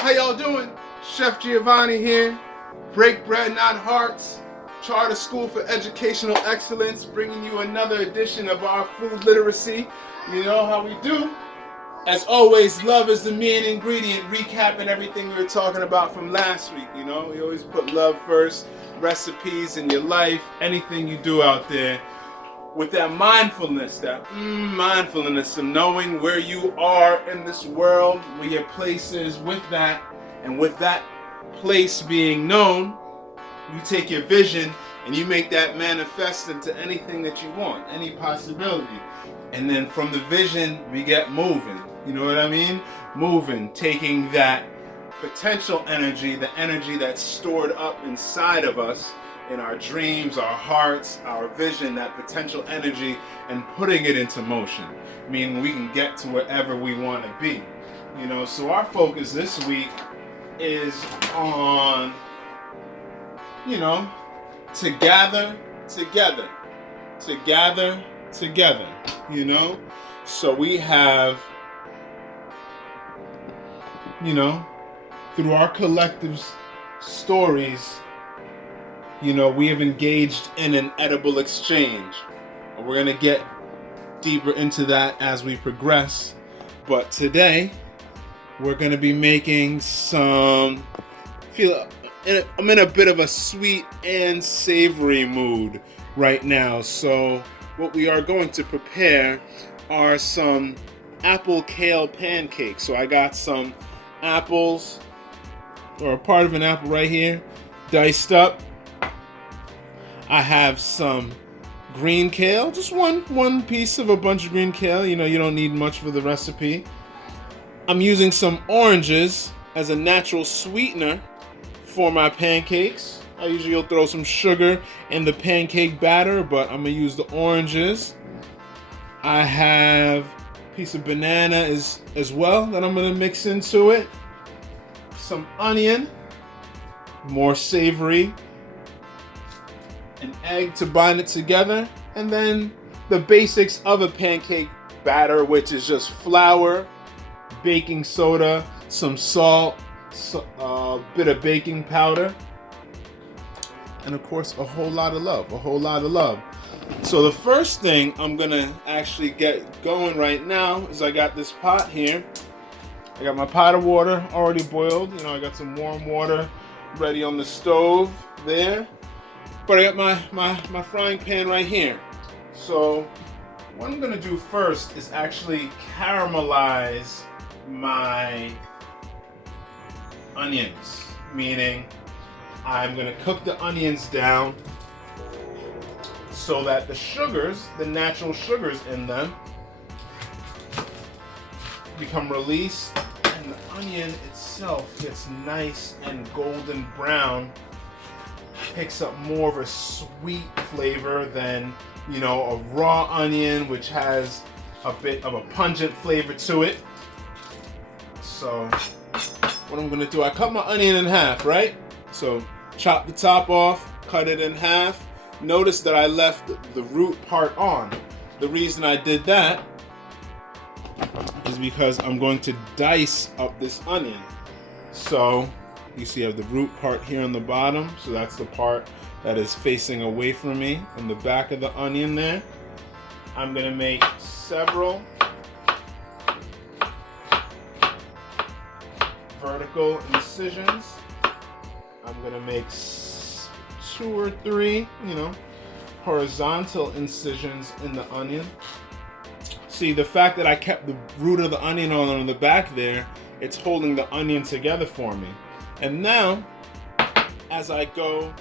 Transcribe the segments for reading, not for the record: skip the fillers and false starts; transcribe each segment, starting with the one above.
How y'all doing? Chef Giovanni here. Break bread, not hearts. Charter School for Educational Excellence, bringing you another edition of our food literacy. You know how we do. As always, love is the main ingredient, recapping everything we were talking about from last week. You know, we always put love first, recipes in your life, anything you do out there. With that mindfulness, mindfulness of knowing where you are in this world, where your place is with that, and with that place being known, you take your vision and you make that manifest into anything that you want, any possibility. And then from the vision, we get moving. You know what I mean? Moving, taking that potential energy, the energy that's stored up inside of us, in our dreams, our hearts, our vision, that potential energy, and putting it into motion. Meaning we can get to wherever we want to be. You know, so our focus this week is on, you know, to gather together. To gather together, you know? So we have, you know, through our collective stories, you know, we have engaged in an edible exchange. We're going to get deeper into that as we progress. But today, we're going to be making some, I'm in a bit of a sweet and savory mood right now. So what we are going to prepare are some apple kale pancakes. So I got some apples, or a part of an apple right here, diced up. I have some green kale, just one piece of a bunch of green kale. You know, you don't need much for the recipe. I'm using some oranges as a natural sweetener for my pancakes. I usually will throw some sugar in the pancake batter, but I'm gonna use the oranges. I have a piece of banana as well that I'm gonna mix into it. Some onion, more savory. An egg to bind it together, and then the basics of a pancake batter, which is just flour, baking soda, some salt, a bit of baking powder, and of course a whole lot of love. So the first thing I'm gonna actually get going right now is I got this pot here. I got my pot of water already boiled. You know, I got some warm water ready on the stove there. But I got my frying pan right here. So what I'm gonna do first is actually caramelize my onions. Meaning I'm gonna cook the onions down so that the sugars, the natural sugars in them, become released and the onion itself gets nice and golden brown. Picks up more of a sweet flavor than, you know, a raw onion, which has a bit of a pungent flavor to it. So what I'm gonna do, I cut my onion in half, right? So chop the top off, cut it in half. Notice that I left the root part on. The reason I did that is because I'm going to dice up this onion. So you see I have the root part here on the bottom, so that's the part that is facing away from me from the back of the onion there. I'm gonna make several vertical incisions. I'm gonna make 2 or 3, you know, horizontal incisions in the onion. See, the fact that I kept the root of the onion on the back there, it's holding the onion together for me. And now, as I go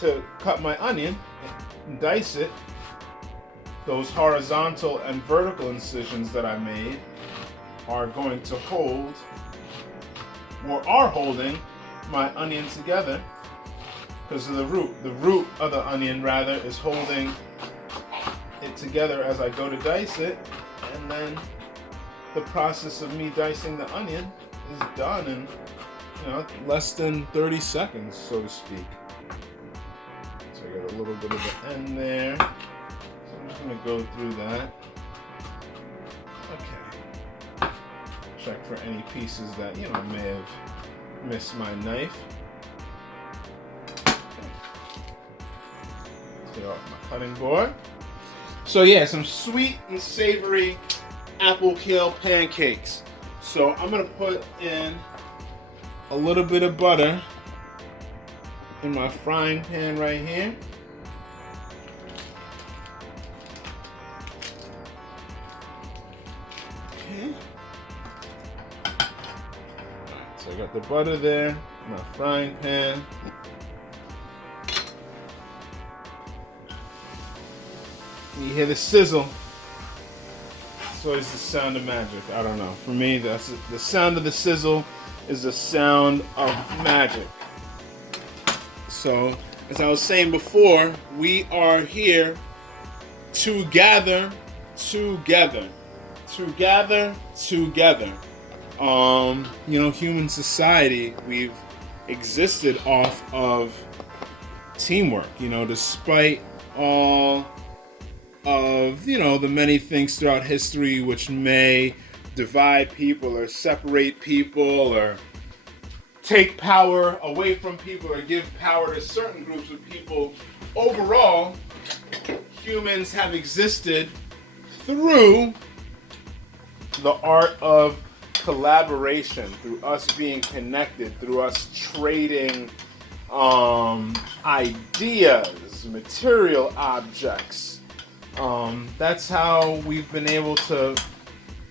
to cut my onion and dice it, those horizontal and vertical incisions that I made are going to hold, or are holding, my onion together because of the root. The root of the onion, rather, is holding it together as I go to dice it, and then the process of me dicing the onion is done in, you know, less than 30 seconds, so to speak. So I got a little bit of the end there. So I'm just gonna go through that. Okay. check for any pieces that, you know, may have missed my knife. Clear off my cutting board. So yeah, some sweet and savory apple kale pancakes. So I'm gonna put in a little bit of butter in my frying pan right here. Okay. Alright, so I got the butter there in my frying pan. You hear the sizzle. It's always the sound of magic. I don't know. For me, that's the sound of the sizzle is the sound of magic. So, as I was saying before, we are here to gather together. Together. You know, human society, we've existed off of teamwork, you know, despite all of, you know, the many things throughout history which may divide people or separate people or take power away from people or give power to certain groups of people. Overall, humans have existed through the art of collaboration, through us being connected, through us trading ideas, material objects. That's how we've been able to,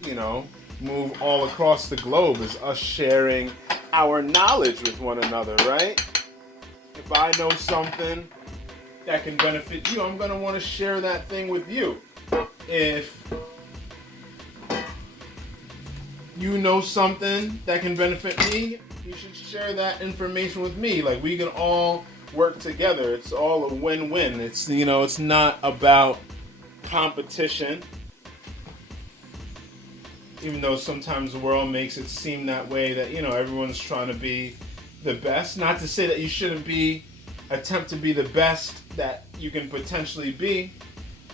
you know, move all across the globe, is us sharing our knowledge with one another, right? If I know something that can benefit you, I'm going to want to share that thing with you. If you know something that can benefit me, you should share that information with me. Like, we can all work together. It's all a win-win. It's, you know, it's not about competition, even though sometimes the world makes it seem that way, that, you know, everyone's trying to be the best. Not to say that you shouldn't attempt to be the best that you can potentially be,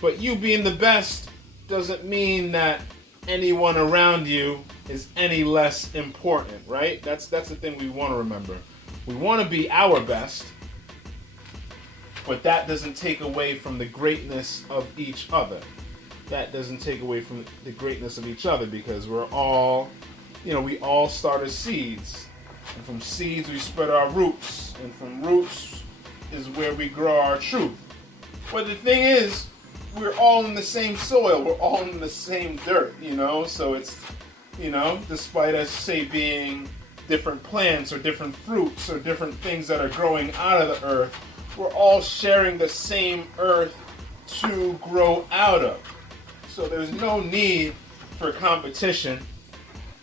but you being the best doesn't mean that anyone around you is any less important, right? That's the thing we want to remember. We want to be our best, but that doesn't take away from the greatness of each other. That doesn't take away from the greatness of each other, because we're all, you know, we all start as seeds. And from seeds we spread our roots. And from roots is where we grow our truth. But the thing is, we're all in the same soil. We're all in the same dirt, you know? So it's, you know, despite us, say, being different plants or different fruits or different things that are growing out of the earth, we're all sharing the same earth to grow out of. So there's no need for competition.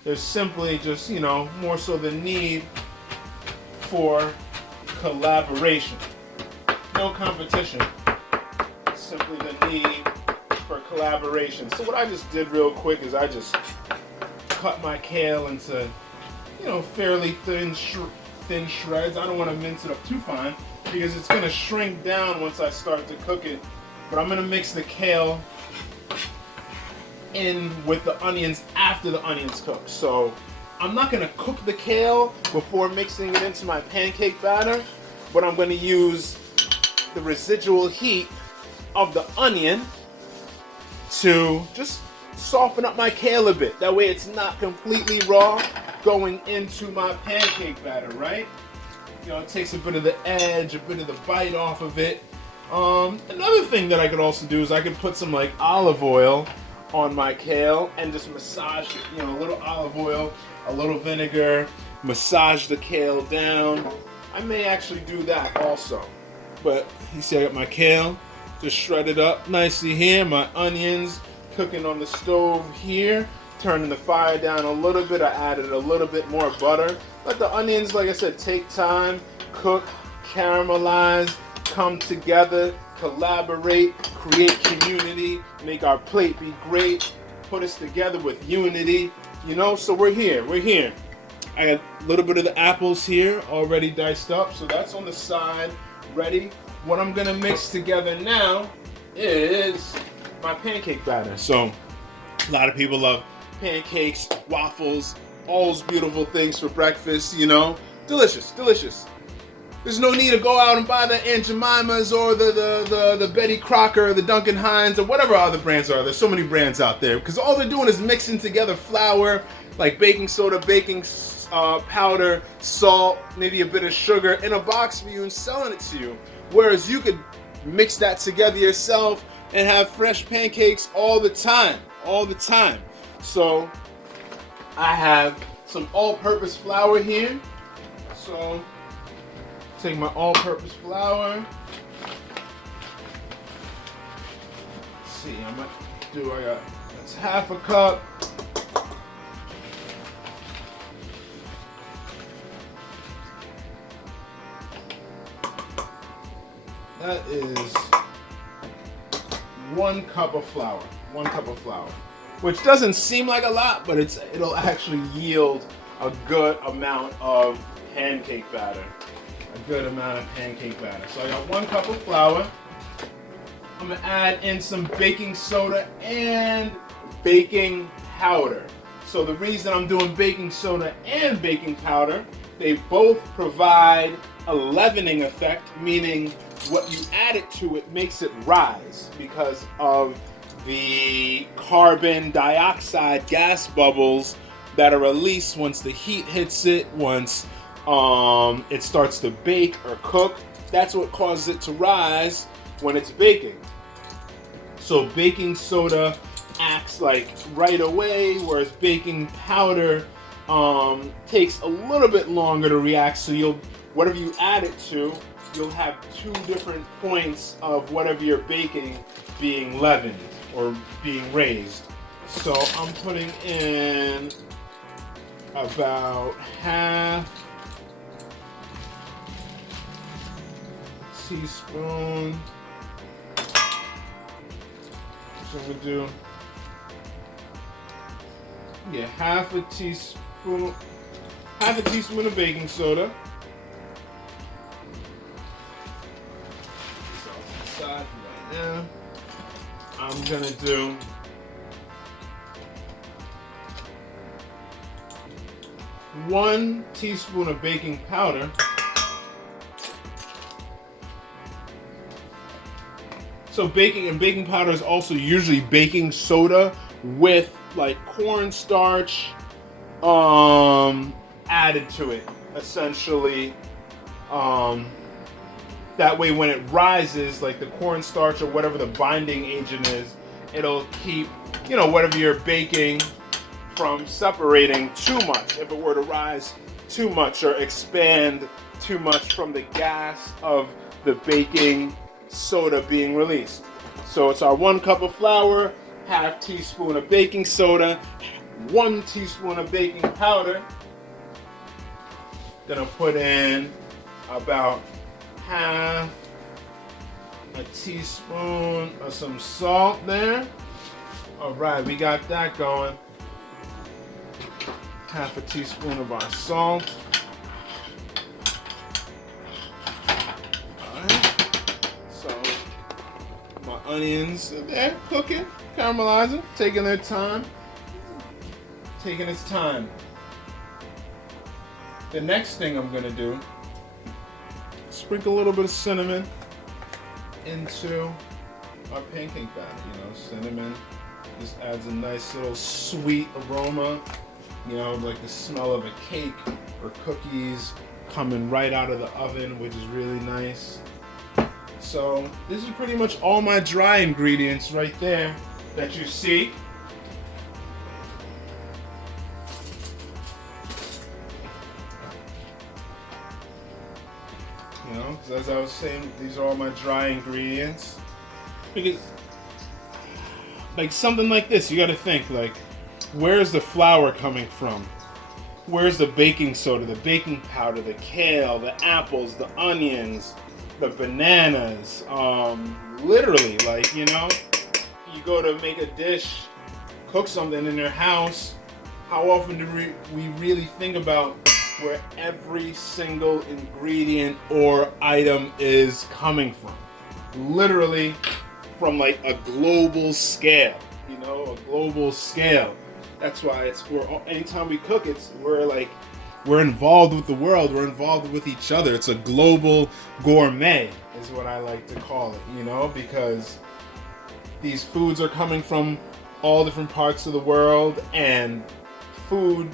There's simply just, you know, more so the need for collaboration. No competition. Simply the need for collaboration. So what I just did real quick is I just cut my kale into, you know, fairly thin shreds. I don't want to mince it up too fine because it's going to shrink down once I start to cook it. But I'm going to mix the kale in with the onions after the onions cook. So I'm not going to cook the kale before mixing it into my pancake batter, but I'm going to use the residual heat of the onion to just soften up my kale a bit. That way it's not completely raw going into my pancake batter, right? You know, it takes a bit of the edge, a bit of the bite off of it. Another thing that I could also do is I could put some like olive oil on my kale and just massage it, you know, a little olive oil, a little vinegar, massage the kale down. I may actually do that also. But you see I got my kale just shredded up nicely here, my onions cooking on the stove here, turning the fire down a little bit. I added a little bit more butter. Let the onions, like I said, take time, cook, caramelize, come together, collaborate, create community, make our plate be great, put us together with unity, you know, so we're here. I got a little bit of the apples here already diced up, so that's on the side, ready. What I'm gonna mix together now is my pancake batter. So a lot of people love pancakes, waffles, all those beautiful things for breakfast, you know. Delicious, delicious. There's no need to go out and buy the Aunt Jemima's or the Betty Crocker or the Duncan Hines or whatever other brands are. There's so many brands out there because all they're doing is mixing together flour, like baking soda, baking powder, salt, maybe a bit of sugar in a box for you and selling it to you. Whereas you could mix that together yourself and have fresh pancakes all the time, all the time. So I have some all-purpose flour here. So take my all-purpose flour. Let's see, I got that's half a cup. That is 1 cup of flour. 1 cup of flour. Which doesn't seem like a lot, but it'll actually yield a good amount of pancake batter. A good amount of pancake batter. So I got 1 cup of flour. I'm gonna add in some baking soda and baking powder. So the reason I'm doing baking soda and baking powder, they both provide a leavening effect, meaning what you add it to, it makes it rise because of the carbon dioxide gas bubbles that are released once the heat hits it, once it starts to bake or cook. That's what causes it to rise when it's baking. So baking soda acts like right away, whereas baking powder takes a little bit longer to react. So whatever you add it to, you'll have 2 different points of whatever you're baking being leavened or being raised. So I'm putting in about half teaspoon. So I'm gonna do half a teaspoon of baking soda. So aside for right now, I'm gonna do one teaspoon of baking powder. So baking powder is also usually baking soda with like cornstarch added to it, essentially. That way when it rises, like the cornstarch or whatever the binding agent is, it'll keep, whatever you're baking from separating too much. If it were to rise too much or expand too much from the gas of the baking soda being released. So it's our 1 cup of flour, half teaspoon of baking soda, 1 teaspoon of baking powder. Gonna put in about half a teaspoon of some salt there. All right, we got that going. Half a teaspoon of our salt. All right. So my onions are there cooking, caramelizing, taking their time. Taking its time. The next thing I'm gonna do, sprinkle a little bit of cinnamon into our pancake batter. Cinnamon just adds a nice little sweet aroma. Like the smell of a cake or cookies coming right out of the oven, which is really nice. So this is pretty much all my dry ingredients right there that you see. As I was saying, these are all my dry ingredients. Because, like something like this, you got to think, like, where's the flour coming from? Where's the baking soda, the baking powder, the kale, the apples, the onions, the bananas? Literally, you go to make a dish, cook something in your house. How often do we really think about where every single ingredient or item is coming from? Literally from like a global scale, a global scale. That's why anytime we cook, we're involved with the world. We're involved with each other. It's a global gourmet, is what I like to call it. Because these foods are coming from all different parts of the world, and food,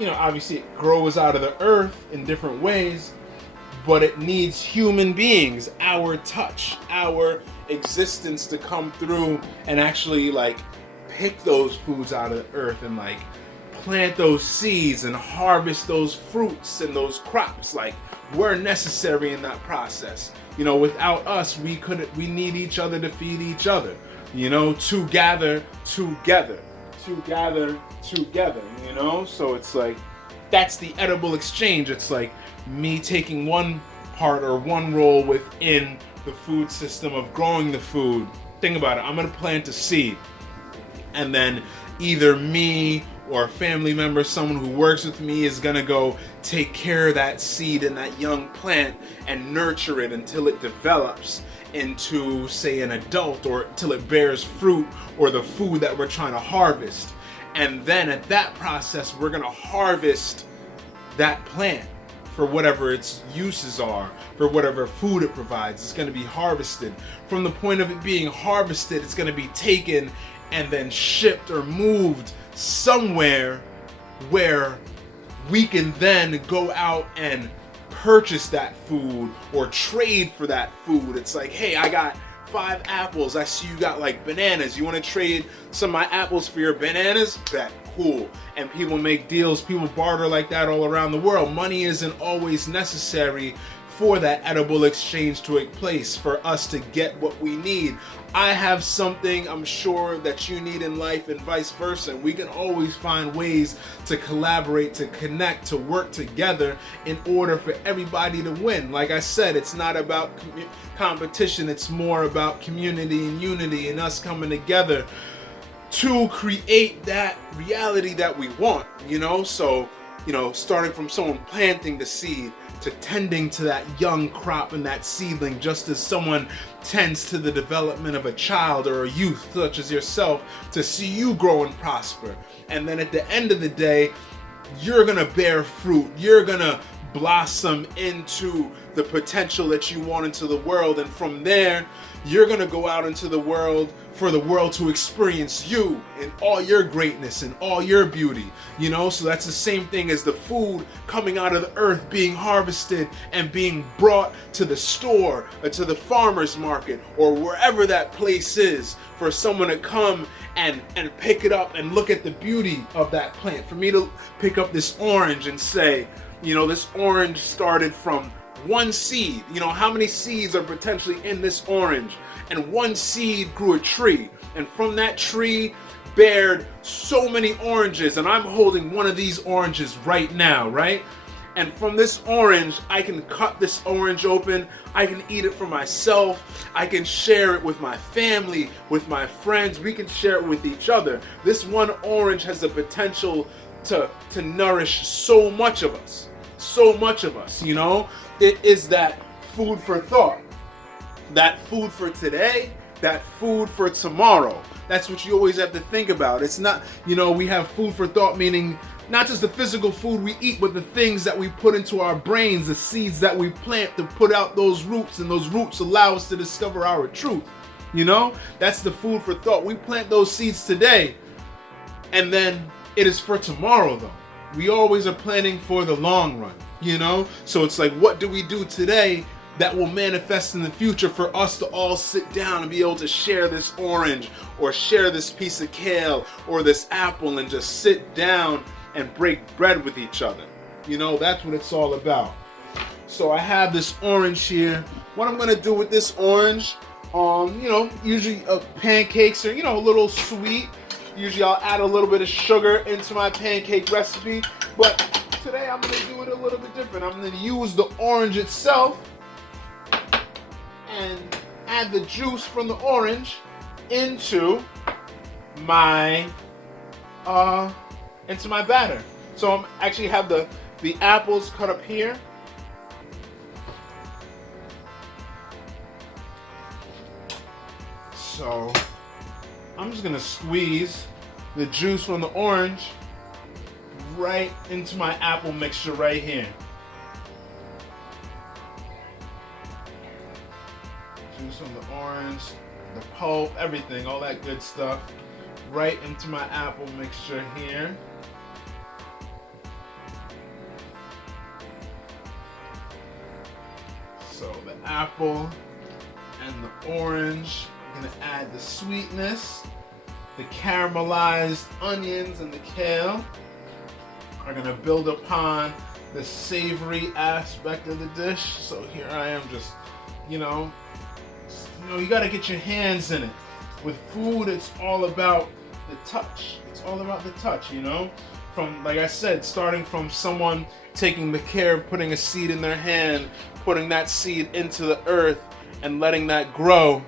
obviously it grows out of the earth in different ways, but it needs human beings, our touch, our existence to come through and actually pick those foods out of the earth and plant those seeds and harvest those fruits and those crops. We're necessary in that process. Without us, we need each other to feed each other. To gather together. So it's that's the edible exchange. It's me taking one part or one role within the food system of growing the food. Think about it. I'm going to plant a seed, and then either me or a family member, someone who works with me, is going to go take care of that seed and that young plant and nurture it until it develops into, say, an adult, or till it bears fruit or the food that we're trying to harvest. And then at that process, we're going to harvest that plant for whatever its uses are, for whatever food it provides. It's going to be harvested. From the point of it being harvested, it's going to be taken and then shipped or moved somewhere where we can then go out and purchase that food or trade for that food. It's hey, I got 5 apples. I see you got bananas. You want to trade some of my apples for your bananas? Bet. Cool. And people make deals, people barter like that all around the world. Money isn't always necessary for that edible exchange to take place, for us to get what we need. I have something I'm sure that you need in life, and vice versa. And we can always find ways to collaborate, to connect, to work together in order for everybody to win. Like I said, it's not about competition. It's more about community and unity and us coming together to create that reality that we want, So, starting from someone planting the seed to tending to that young crop and that seedling, just as someone tends to the development of a child or a youth such as yourself, to see you grow and prosper. And then at the end of the day, you're gonna bear fruit. You're gonna blossom into the potential that you want into the world. And from there, you're gonna go out into the world for the world to experience you in all your greatness and all your beauty, So that's the same thing as the food coming out of the earth, being harvested and being brought to the store or to the farmer's market or wherever that place is, for someone to come and pick it up and look at the beauty of that plant. For me to pick up this orange and say, this orange started from one seed. How many seeds are potentially in this orange? And one seed grew a tree, and from that tree bared so many oranges, and I'm holding one of these oranges right now, right? And from this orange, I can cut this orange open, I can eat it for myself, I can share it with my family, with my friends, we can share it with each other. This one orange has the potential to nourish so much of us, It is that food for thought. That food for today, that food for tomorrow. That's what you always have to think about. It's not, we have food for thought, meaning not just the physical food we eat, but the things that we put into our brains, the seeds that we plant to put out those roots, and those roots allow us to discover our truth. That's the food for thought. We plant those seeds today, and then it is for tomorrow, though. We always are planning for the long run, So it's what do we do today that will manifest in the future for us to all sit down and be able to share this orange or share this piece of kale or this apple and just sit down and break bread with each other. That's what it's all about. So I have this orange here. What I'm gonna do with this orange, usually pancakes are, a little sweet. Usually I'll add a little bit of sugar into my pancake recipe, but today I'm gonna do it a little bit different. I'm gonna use the orange itself and add the juice from the orange into my batter. So I'm actually have the apples cut up here. So I'm just gonna squeeze the juice from the orange right into my apple mixture right here. Juice from the orange, the pulp, everything, all that good stuff, right into my apple mixture here. So the apple and the orange, I'm gonna add the sweetness. The caramelized onions and the kale are gonna build upon the savory aspect of the dish. So here I am just, you gotta get your hands in it. With food, it's all about the touch. It's all about the touch, From, like I said, starting from someone taking the care of putting a seed in their hand, putting that seed into the earth and letting that grow.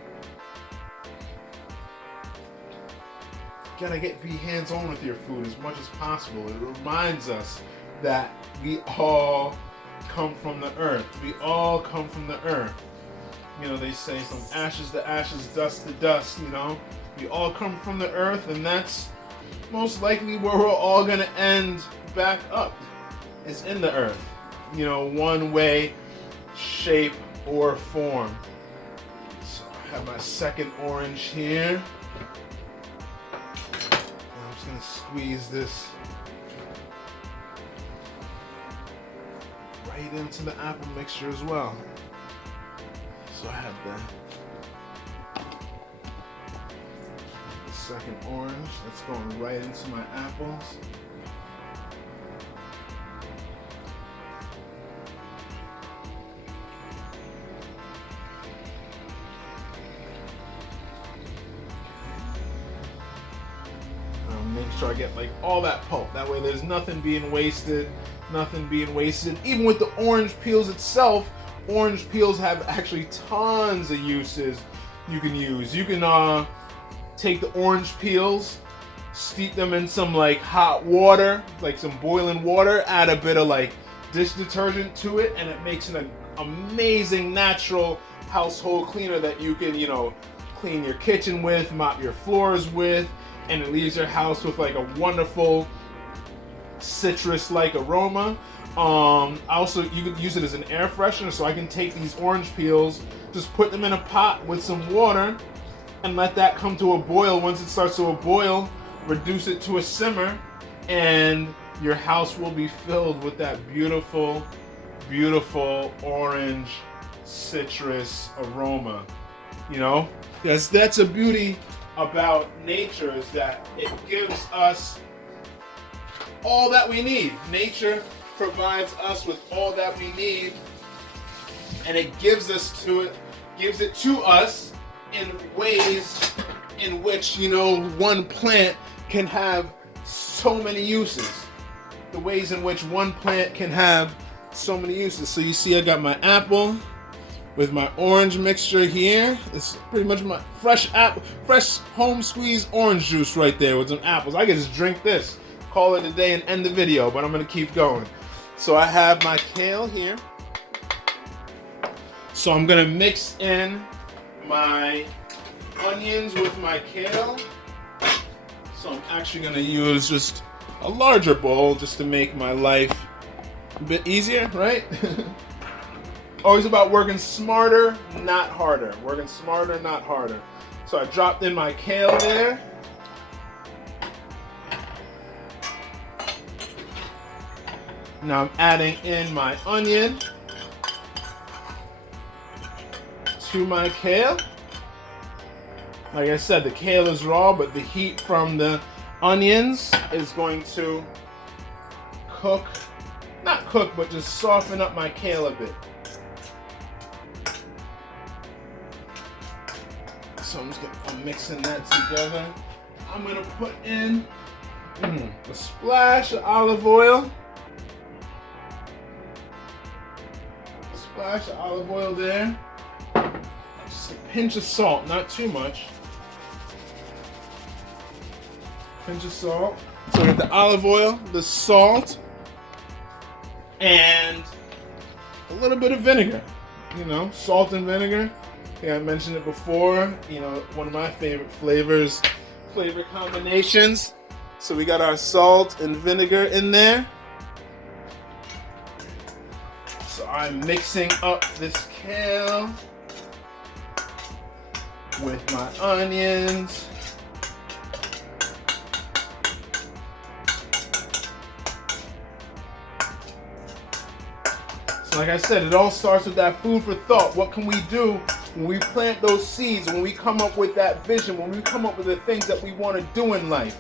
You gotta be hands-on with your food as much as possible. It reminds us that we all come from the earth. We all come from the earth. They say from ashes to ashes, dust to dust, We all come from the earth, and that's most likely where we're all gonna end back up, is in the earth. One way, shape, or form. So I have my second orange here. I'm just gonna squeeze this right into the apple mixture as well. So I have the second orange that's going right into my apples. Make sure I get all that pulp. That way there's nothing being wasted. Even with the orange peels itself, orange peels have actually tons of uses you can use. You can take the orange peels, steep them in some hot water, some boiling water, add a bit of dish detergent to it, and it makes an amazing natural household cleaner that you can, clean your kitchen with, mop your floors with, and it leaves your house with a wonderful citrus-like aroma. Also, you could use it as an air freshener, so I can take these orange peels, just put them in a pot with some water, and let that come to a boil. Once it starts to a boil, reduce it to a simmer, and your house will be filled with that beautiful, beautiful orange citrus aroma. That's a beauty about nature, is that it gives us all that we need. Nature provides us with all that we need, and it gives it to us in ways in which one plant can have so many uses. The ways in which one plant can have so many uses. So you see, I got my apple with my orange mixture here. It's pretty much my fresh home squeezed orange juice right there with some apples. I can just drink this, call it a day, and end the video, but I'm gonna keep going. So I have my kale here. So I'm gonna mix in my onions with my kale. So I'm actually gonna use just a larger bowl just to make my life a bit easier, right? Always about working smarter, not harder. Working smarter, not harder. So I dropped in my kale there. Now I'm adding in my onion to my kale. Like I said, the kale is raw, but the heat from the onions is going to but just soften up my kale a bit. So I'm mixing that together. I'm gonna put in a splash of olive oil. A splash of olive oil there. Just a pinch of salt, not too much. Pinch of salt. So we have the olive oil, the salt, and a little bit of vinegar. Salt and vinegar. I mentioned it before. One of my favorite flavor combinations. So we got our salt and vinegar in there. So I'm mixing up this kale with my onions. So like I said, it all starts with that food for thought. What can we do when we plant those seeds, when we come up with that vision, when we come up with the things that we want to do in life?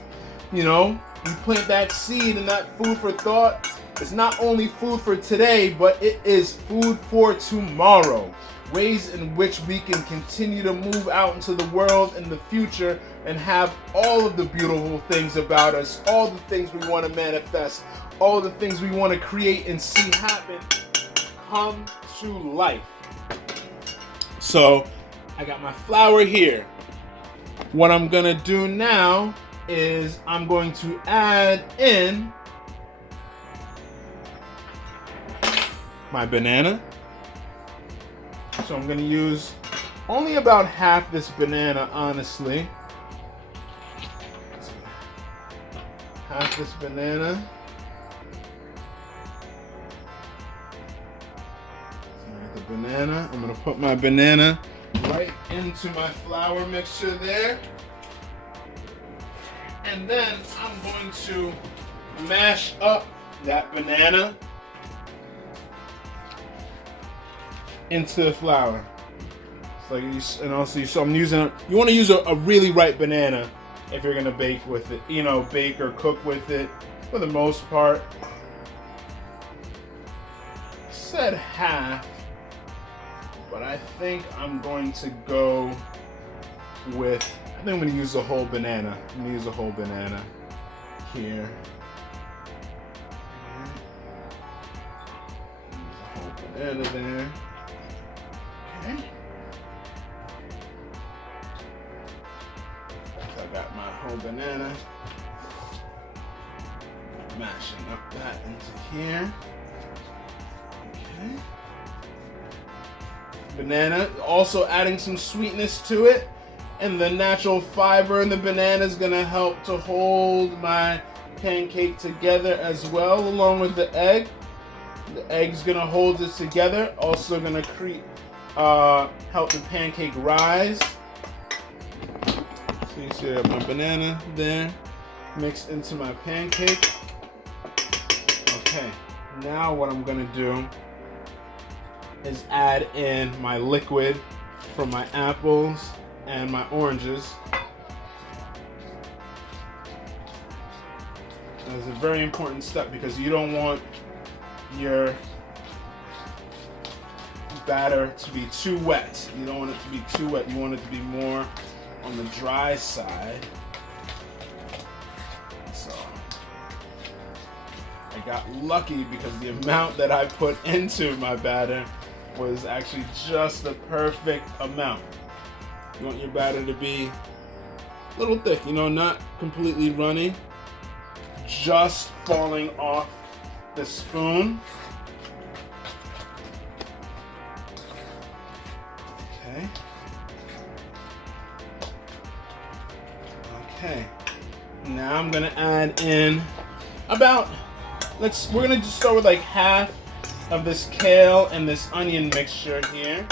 You know, you plant that seed and that food for thought. It's not only food for today, but it is food for tomorrow. Ways in which we can continue to move out into the world in the future and have all of the beautiful things about us, all the things we want to manifest, all the things we want to create and see happen come to life. So I got my flour here. What I'm gonna do now is I'm going to add in my banana. So I'm going to use only about half this banana, honestly. Half this banana. So the banana. I'm going to put my banana right into my flour mixture there. And then I'm going to mash up that banana into the flour. It's like, and also, so I'm using, you want to use a really ripe banana if you're gonna bake with it, you know, bake or cook with it. For the most part, I said half, but I think I'm going to go with, I think I'm gonna use the whole banana. I'm gonna use the whole banana here. Use the whole banana there. Okay. So I got my whole banana. Mashing up that into here. Okay. Banana, also adding some sweetness to it. And the natural fiber in the banana is going to help to hold my pancake together as well, along with the egg. The egg's going to hold this together. Also going to create help the pancake rise. So you see I have my banana there mixed into my pancake. Okay, now what I'm gonna do is add in my liquid from my apples and my oranges. That's a very important step because you don't want your batter to be too wet. You don't want it to be too wet. You want it to be more on the dry side. So I got lucky because the amount that I put into my batter was actually just the perfect amount. You want your batter to be a little thick, you know, not completely runny, just falling off the spoon. Okay. Okay. Now I'm gonna add in about, we're gonna just start with like half of this kale and this onion mixture here.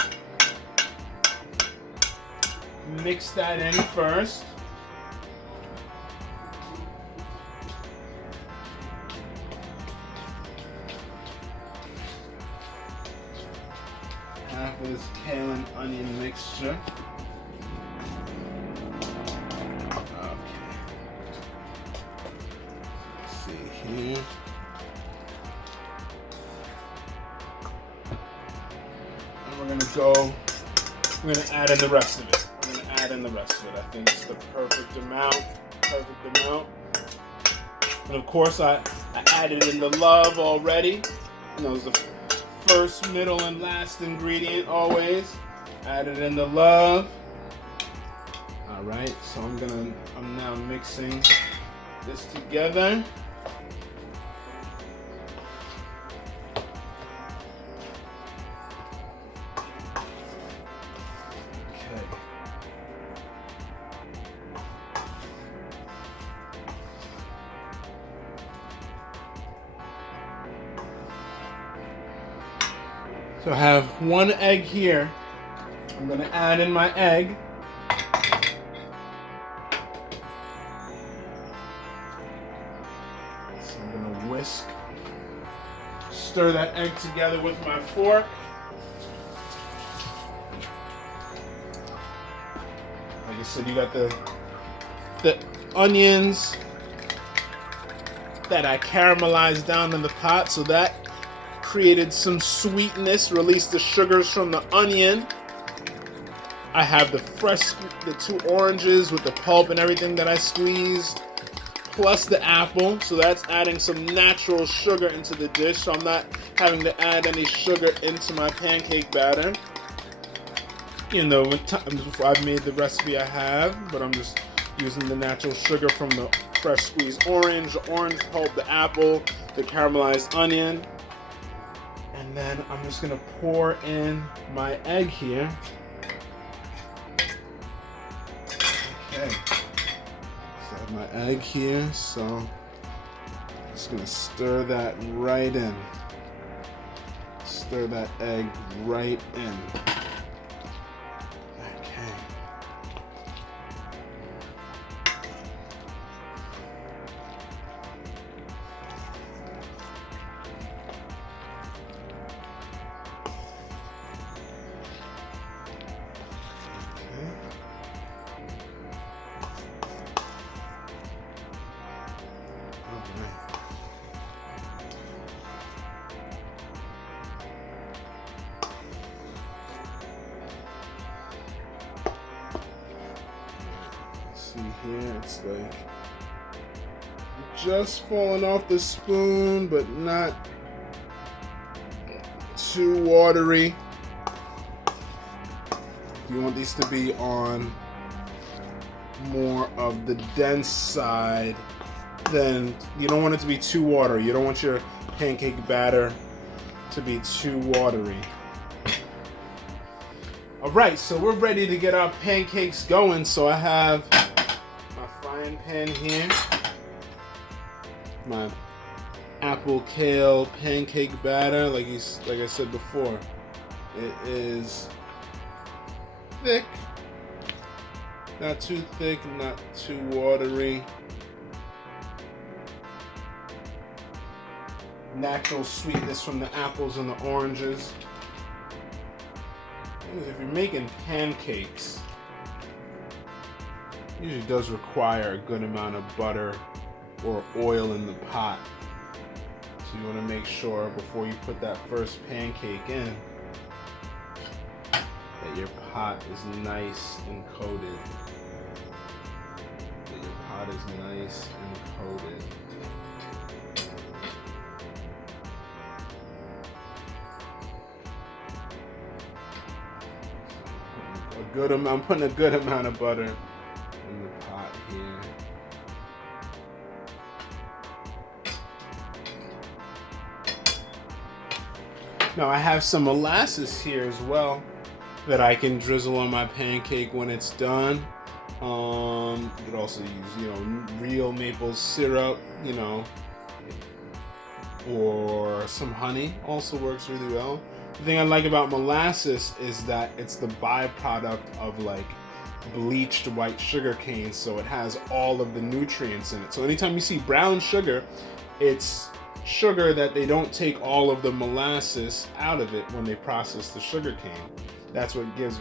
Mix that in first. Half of this kale and onion mixture. Okay. Let's see here. And we're gonna add in the rest of it. I think it's the perfect amount. And of course, I added in the love already. And that was the first, middle, and last ingredient always. Added in the love. All right, so I'm now mixing this together. So I have one egg here. I'm gonna add in my egg. So I'm gonna whisk, stir that egg together with my fork. Like I said, you got the onions that I caramelized down in the pot, so that created some sweetness, released the sugars from the onion. I have the 2 oranges with the pulp and everything that I squeezed, plus the apple, so that's adding some natural sugar into the dish, so I'm not having to add any sugar into my pancake batter. You know, before I've made the recipe I have, but I'm just using the natural sugar from the fresh squeezed orange, the orange pulp, the apple, the caramelized onion. And then I'm just gonna pour in my egg here. Okay. So I have my egg here, so I'm just gonna stir that right in. Stir that egg right in. Okay. See here, it's like just falling off the spoon, but not too watery. You want these to be on more of the dense side, then you don't want it to be too watery. You don't want your pancake batter to be too watery. All right, so we're ready to get our pancakes going. So I have my frying pan here, my apple kale pancake batter. Like I said before, it is thick, not too thick, not too watery. Natural sweetness from the apples and the oranges. If you're making pancakes, it usually does require a good amount of butter or oil in the pot. So you want to make sure before you put that first pancake in that your pot is nice and coated. That your pot is nice and coated. I'm putting a good amount of butter in the pot here. Now I have some molasses here as well that I can drizzle on my pancake when it's done. You could also use, real maple syrup, or some honey also works really well. The thing I like about molasses is that it's the byproduct of like bleached white sugar cane, so it has all of the nutrients in it. So anytime you see brown sugar, it's sugar that they don't take all of the molasses out of it when they process the sugar cane. That's what gives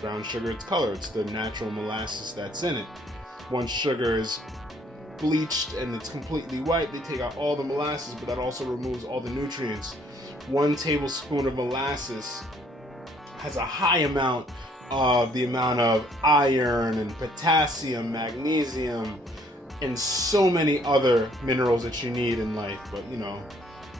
brown sugar its color. It's the natural molasses that's in it. Once sugar is bleached and it's completely white, they take out all the molasses, but that also removes all the nutrients. 1 tablespoon of molasses has a high amount of the amount of iron and potassium, magnesium, and so many other minerals that you need in life. But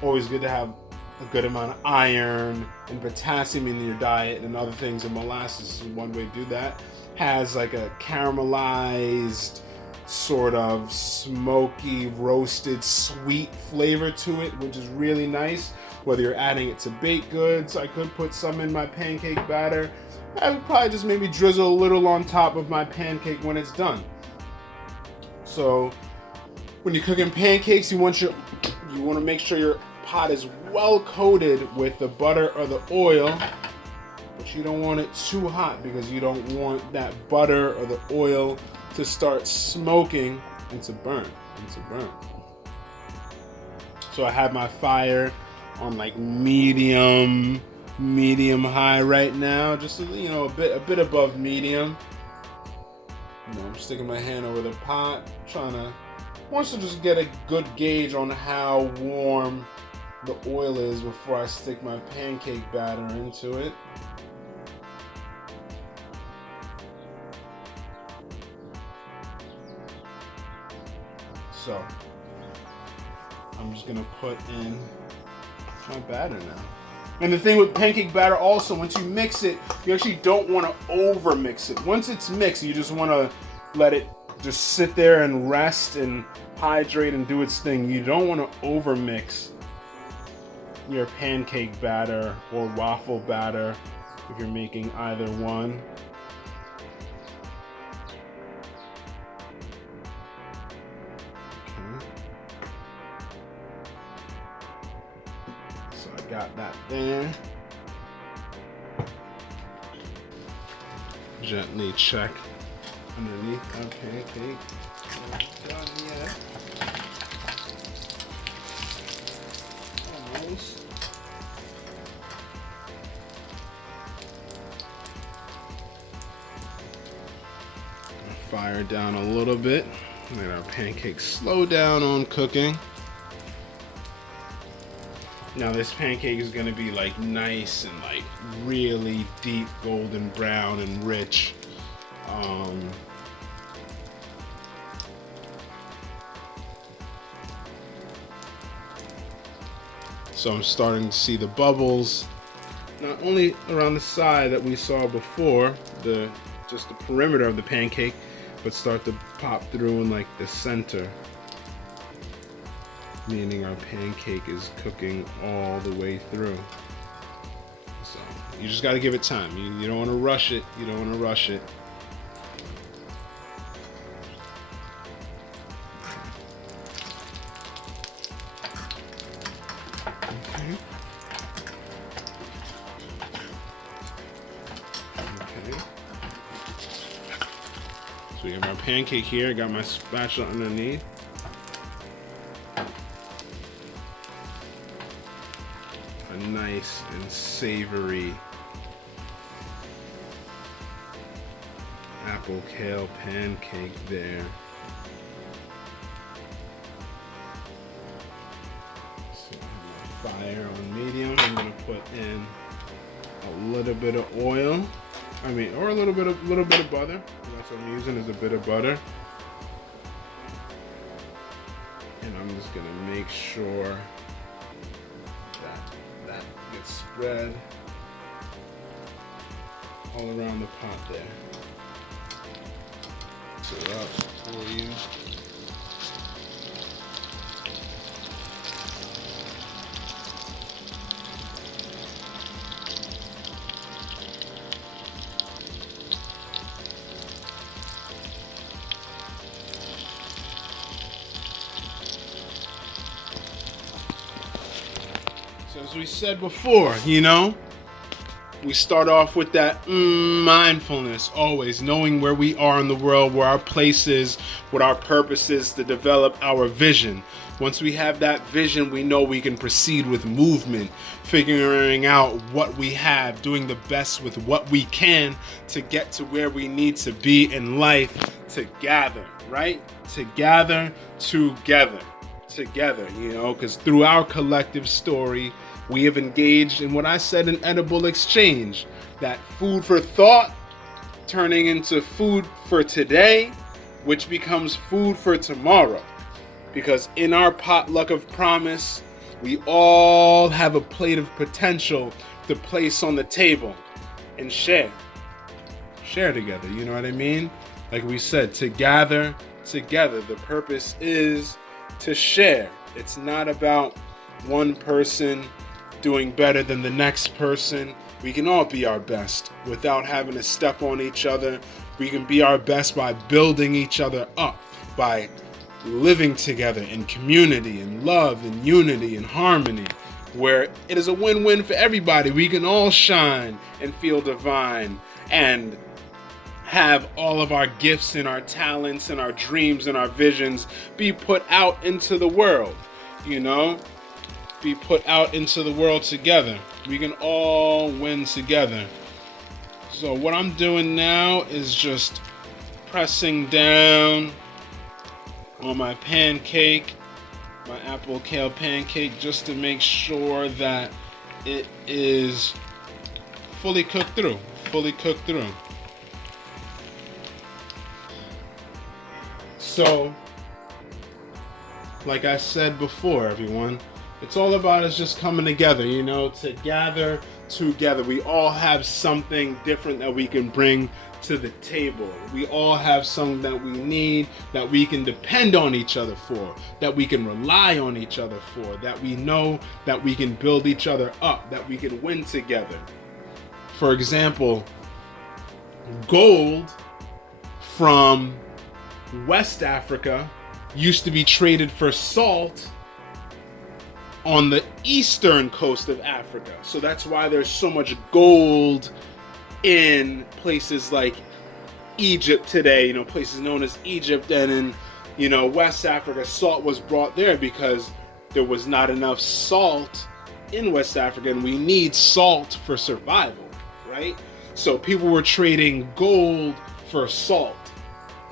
always good to have a good amount of iron and potassium in your diet and other things, and molasses is one way to do that. Has like a caramelized, sort of smoky, roasted, sweet flavor to it, which is really nice. Whether you're adding it to baked goods, I could put some in my pancake batter. I would probably just maybe drizzle a little on top of my pancake when it's done. So when you're cooking pancakes, you want to make sure your pot is well coated with the butter or the oil, but you don't want it too hot because you don't want that butter or the oil to start smoking and to burn. So I have my fire on like medium high right now, just a bit above medium. I'm sticking my hand over the pot, wants to just get a good gauge on how warm the oil is before I stick my pancake batter into it. So I'm just gonna put in my batter now. And the thing with pancake batter also, once you mix it, you actually don't want to over mix it. Once it's mixed, you just want to let it just sit there and rest and hydrate and do its thing. You don't want to over mix your pancake batter or waffle batter if you're making either one. Got that there. Gently check underneath. Okay. Not done yet. Almost. Fire down a little bit. Let our pancakes slow down on cooking. Now this pancake is gonna be like nice and like really deep golden brown and rich. So I'm starting to see the bubbles, not only around the side that we saw before, just the perimeter of the pancake, but start to pop through in like the center. Meaning our pancake is cooking all the way through. So you just got to give it time. You don't want to rush it. Okay. So we have our pancake here. I got my spatula underneath. Nice and savory apple kale pancake there. So I have my fire on medium. I'm gonna put in a little bit of oil. Or a little bit of butter. That's what I'm using is a bit of butter. And I'm just gonna make sure that gets spread all around the pot there. Mix it up for you. So as we said before, we start off with that mindfulness, always knowing where we are in the world, where our place is, what our purpose is, to develop our vision. Once we have that vision, we know we can proceed with movement, figuring out what we have, doing the best with what we can to get to where we need to be in life, to gather, right? To gather together, because through our collective story, we have engaged in what I said, an edible exchange. That food for thought turning into food for today, which becomes food for tomorrow. Because in our potluck of promise, we all have a plate of potential to place on the table and share. Share together, you know what I mean? Like we said, to gather together. The purpose is to share. It's not about one person doing better than the next person. We can all be our best without having to step on each other. We can be our best by building each other up, by living together in community and love and unity and harmony, where it is a win-win for everybody. We can all shine and feel divine and have all of our gifts and our talents and our dreams and our visions be put out into the world, be put out into the world together. We can all win together. So what I'm doing now is just pressing down on my pancake, my apple kale pancake, just to make sure that it is fully cooked through. So, like I said before, everyone, it's all about us just coming together, to gather together. We all have something different that we can bring to the table. We all have something that we need, that we can depend on each other for, that we can rely on each other for, that we know that we can build each other up, that we can win together. For example, gold from West Africa used to be traded for salt on the eastern coast of Africa. So that's why there's so much gold in places like Egypt today, places known as Egypt, and in, West Africa, salt was brought there because there was not enough salt in West Africa, and we need salt for survival, right? So people were trading gold for salt.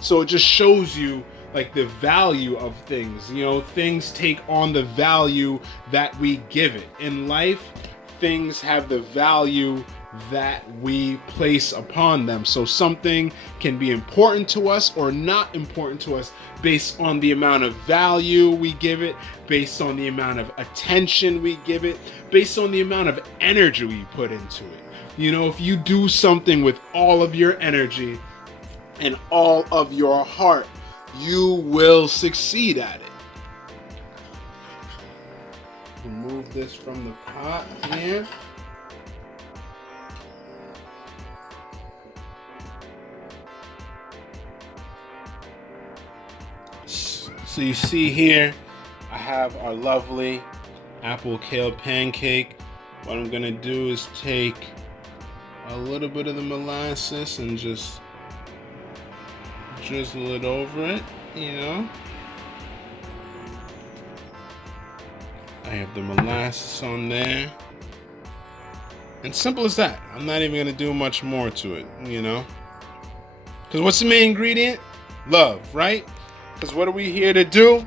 So it just shows you like the value of things. Things take on the value that we give it. In life, things have the value that we place upon them. So something can be important to us or not important to us based on the amount of value we give it, based on the amount of attention we give it, based on the amount of energy we put into it. If you do something with all of your energy and all of your heart, you will succeed at it. Remove this from the pot here. So you see here, I have our lovely apple kale pancake. What I'm gonna do is take a little bit of the molasses and just drizzle it over it, I have the molasses on there. And simple as that. I'm not even gonna do much more to it, Because what's the main ingredient? Love, right? Because what are we here to do?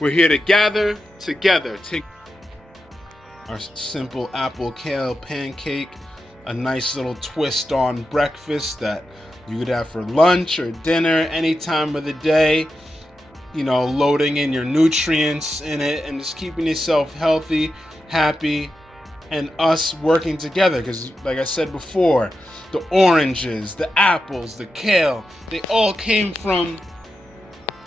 We're here to gather together. Take our simple apple kale pancake, a nice little twist on breakfast that you could have for lunch or dinner any time of the day, loading in your nutrients in it and just keeping yourself healthy, happy, and us working together. Because like I said before, the oranges, the apples, the kale, they all came from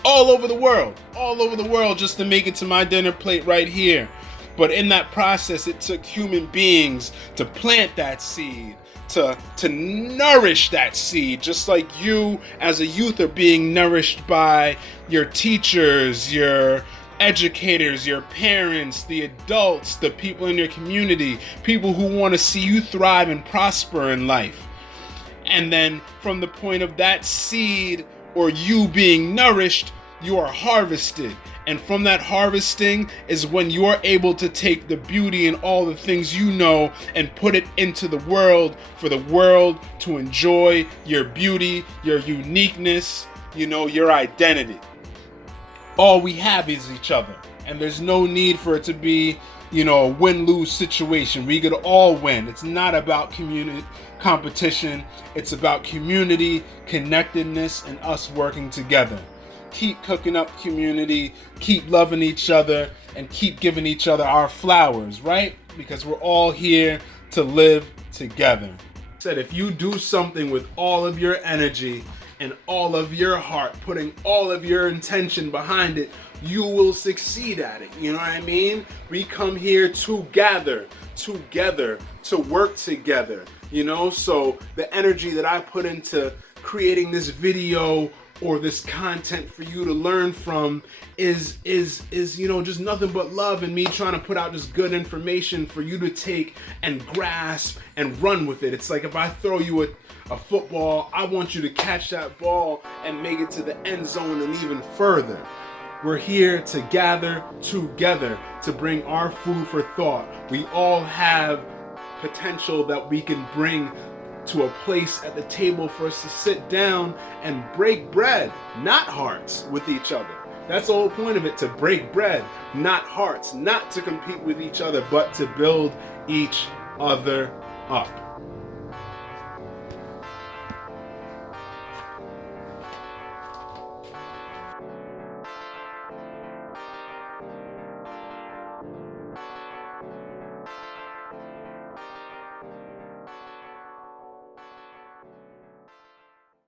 all over the world just to make it to my dinner plate right here. But in that process, it took human beings to plant that seed, to nourish that seed, just like you as a youth are being nourished by your teachers, your educators, your parents, the adults, the people in your community, people who want to see you thrive and prosper in life. And then from the point of that seed or you being nourished, you are harvested. And from that harvesting is when you're able to take the beauty and all the things and put it into the world for the world to enjoy your beauty, your uniqueness, your identity. All we have is each other. And there's no need for it to be, a win-lose situation. We could all win. It's not about community competition. It's about community, connectedness, and us working together. Keep cooking up community, keep loving each other, and keep giving each other our flowers, right? Because we're all here to live together. I said, if you do something with all of your energy and all of your heart, putting all of your intention behind it, you will succeed at it. You know what I mean? We come here to gather together, to work together, So the energy that I put into creating this video or this content for you to learn from is just nothing but love and me trying to put out just good information for you to take and grasp and run with it. It's like if I throw you a football, I want you to catch that ball and make it to the end zone and even further. We're here to gather together to bring our food for thought. We all have potential that we can bring to a place at the table for us to sit down and break bread, not hearts, with each other. That's the whole point of it, to break bread, not hearts, not to compete with each other, but to build each other up.